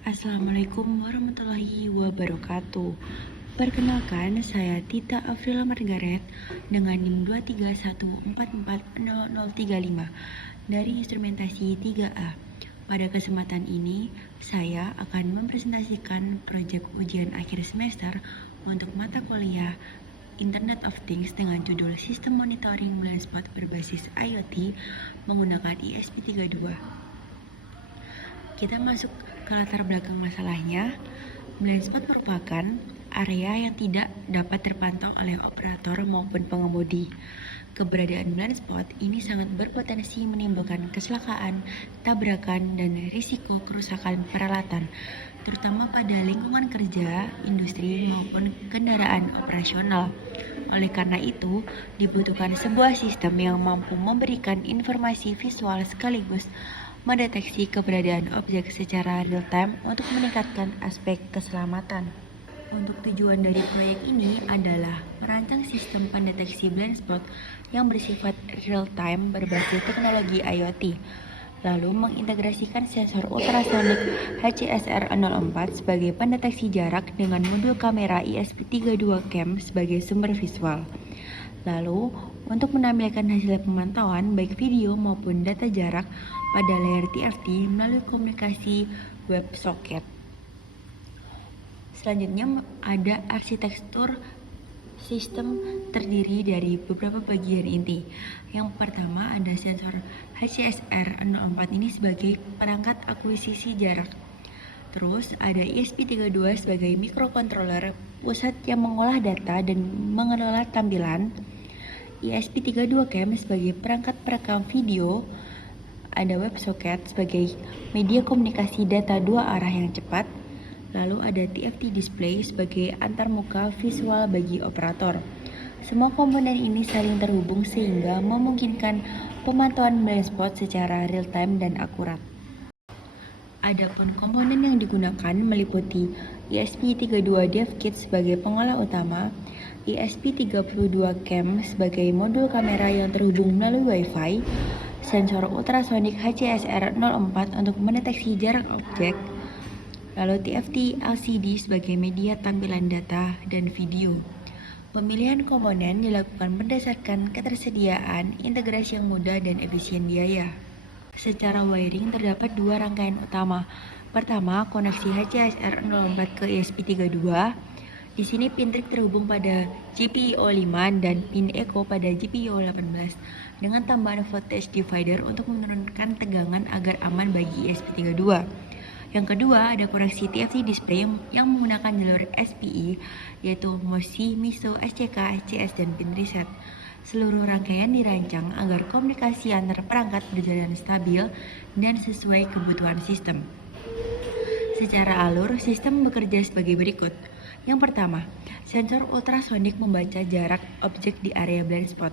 Assalamualaikum warahmatullahi wabarakatuh. Perkenalkan, saya Tita Afrila Margaret dengan NIM 231440035 dari instrumentasi 3A. Pada kesempatan ini, saya akan mempresentasikan proyek ujian akhir semester untuk mata kuliah Internet of Things dengan judul Sistem Monitoring Blind Spot berbasis IoT menggunakan ESP32. Kita masuk ke latar belakang masalahnya. Blind spot merupakan area yang tidak dapat terpantau oleh operator maupun pengemudi. Keberadaan blind spot ini sangat berpotensi menimbulkan kecelakaan, tabrakan, dan risiko kerusakan peralatan, terutama pada lingkungan kerja, industri, maupun kendaraan operasional. Oleh karena itu, dibutuhkan sebuah sistem yang mampu memberikan informasi visual sekaligus mendeteksi keberadaan objek secara real-time untuk meningkatkan aspek keselamatan. Untuk tujuan dari proyek ini adalah merancang sistem pendeteksi blind spot yang bersifat real-time berbasis teknologi IoT, lalu mengintegrasikan sensor ultrasonik HCSR04 sebagai pendeteksi jarak dengan modul kamera ESP32 Cam sebagai sumber visual. Lalu, untuk menampilkan hasil pemantauan baik video maupun data jarak pada layar TFT melalui komunikasi WebSocket. Selanjutnya ada arsitektur sistem terdiri dari beberapa bagian inti. Yang pertama ada sensor HCSR04 ini sebagai perangkat akuisisi jarak. Terus ada ESP32 sebagai microcontroller pusat yang mengolah data dan mengelola tampilan. ESP32 Cam sebagai perangkat perekam video. Ada WebSocket sebagai media komunikasi data dua arah yang cepat. Lalu ada TFT Display sebagai antarmuka visual bagi operator. Semua komponen ini saling terhubung sehingga memungkinkan pemantauan blind spot secara real-time dan akurat. Adapun komponen yang digunakan meliputi ESP32 Dev Kit sebagai pengolah utama, ESP32 Cam sebagai modul kamera yang terhubung melalui Wi-Fi, sensor ultrasonik HCSR04 untuk mendeteksi jarak objek, lalu TFT LCD sebagai media tampilan data dan video. Pemilihan komponen dilakukan berdasarkan ketersediaan, integrasi yang mudah, dan efisien biaya. Secara wiring terdapat dua rangkaian utama. Pertama, koneksi HCSR04 ke ESP32. Di sini pin trig terhubung pada GPIO 5 dan pin echo pada GPIO 18 dengan tambahan voltage divider untuk menurunkan tegangan agar aman bagi ESP32. Yang kedua, ada koneksi TFT display yang menggunakan jalur SPI, yaitu MOSI, MISO, SCK, SCS, dan pin reset. Seluruh rangkaian dirancang agar komunikasi antar perangkat berjalan stabil dan sesuai kebutuhan sistem. Secara alur, sistem bekerja sebagai berikut. Yang pertama, sensor ultrasonik membaca jarak objek di area blind spot.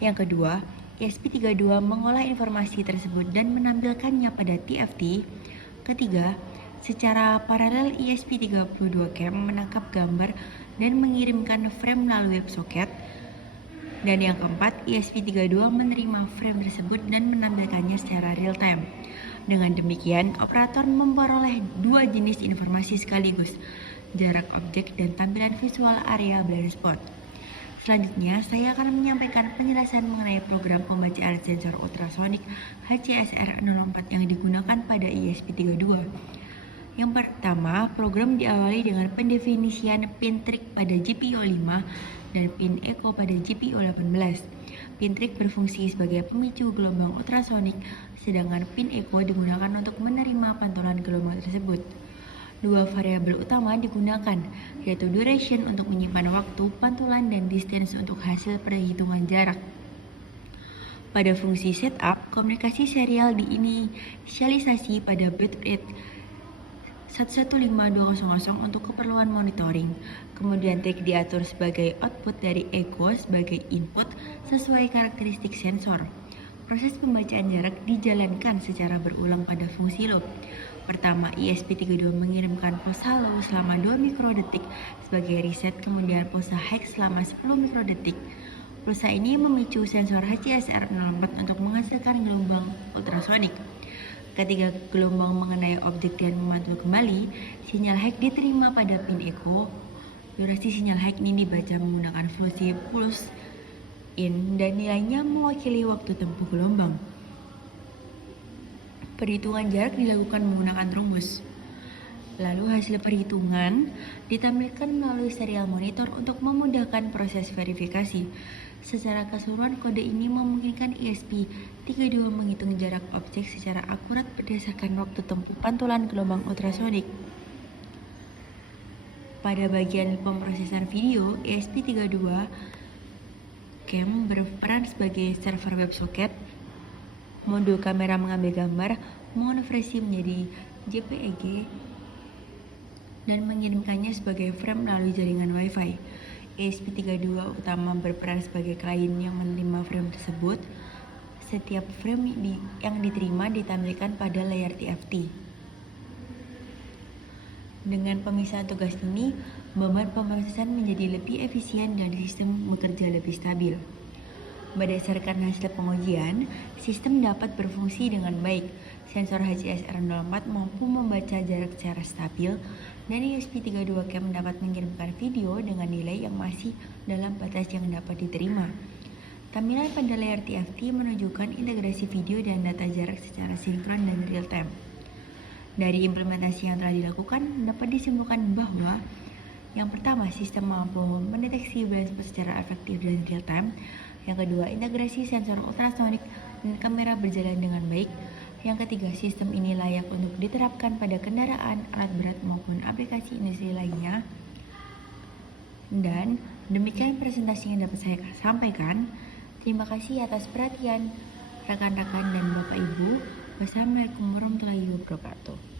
Yang kedua, ESP32 mengolah informasi tersebut dan menampilkannya pada TFT. Ketiga, secara paralel ESP32 Cam menangkap gambar dan mengirimkan frame melalui WebSocket. Dan yang keempat, ESP32 menerima frame tersebut dan menampilkannya secara real time. Dengan demikian, operator memperoleh dua jenis informasi sekaligus, jarak objek dan tampilan visual area blind spot. Selanjutnya, saya akan menyampaikan penjelasan mengenai program pembacaan sensor ultrasonik HCSR04 yang digunakan pada ESP32. Yang pertama, program diawali dengan pendefinisian pin trig pada GPIO 5 dan pin echo pada GPIO 18. Pin trig berfungsi sebagai pemicu gelombang ultrasonik, sedangkan pin echo digunakan untuk menerima pantulan gelombang tersebut. Dua variabel utama digunakan, yaitu duration untuk menyimpan waktu, pantulan, dan distance untuk hasil perhitungan jarak. Pada fungsi setup, komunikasi serial diinisialisasi pada bit rate 115200 untuk keperluan monitoring. Kemudian trig diatur sebagai output dari echo sebagai input sesuai karakteristik sensor. Proses pembacaan jarak dijalankan secara berulang pada fungsi loop. Pertama, ESP32 mengirimkan pulsa low selama 2 mikrodetik sebagai reset, kemudian pulsa high selama 10 mikrodetik. Pulsa ini memicu sensor HCSR04 untuk menghasilkan gelombang ultrasonik. Ketika gelombang mengenai objek dan memantul kembali, sinyal hack diterima pada pin echo. Durasi sinyal hack ini dibaca menggunakan fungsi pulse in dan nilainya mewakili waktu tempuh gelombang. Perhitungan jarak dilakukan menggunakan rumus. Lalu hasil perhitungan ditampilkan melalui serial monitor untuk memudahkan proses verifikasi. Secara keseluruhan, kode ini memungkinkan ESP32 menghitung jarak objek secara akurat berdasarkan waktu tempuh pantulan gelombang ultrasonik. Pada bagian pemrosesan video, ESP32 cam berperan sebagai server WebSocket. Modul kamera mengambil gambar, mengonversi menjadi JPEG, dan mengirimkannya sebagai frame melalui jaringan Wi-Fi. ESP32 utama berperan sebagai klien yang menerima frame tersebut. Setiap frame yang diterima ditampilkan pada layar TFT. Dengan pemisahan tugas ini, beban pemrosesan menjadi lebih efisien dan sistem bekerja lebih stabil. Berdasarkan hasil pengujian, sistem dapat berfungsi dengan baik. Sensor HCSR04 mampu membaca jarak secara stabil, dan ESP32 cam dapat mengirimkan video dengan nilai yang masih dalam batas yang dapat diterima. Tampilan pada layar TFT menunjukkan integrasi video dan data jarak secara sinkron dan real time. Dari implementasi yang telah dilakukan, dapat disimpulkan bahwa yang pertama, sistem mampu mendeteksi blind spot secara efektif dan real time. Yang kedua, integrasi sensor ultrasonik dan kamera berjalan dengan baik. Yang ketiga, sistem ini layak untuk diterapkan pada kendaraan, alat berat maupun aplikasi industri lainnya. Dan demikian presentasi yang dapat saya sampaikan. Terima kasih atas perhatian rekan-rekan dan Bapak Ibu. Wassalamualaikum warahmatullahi wabarakatuh.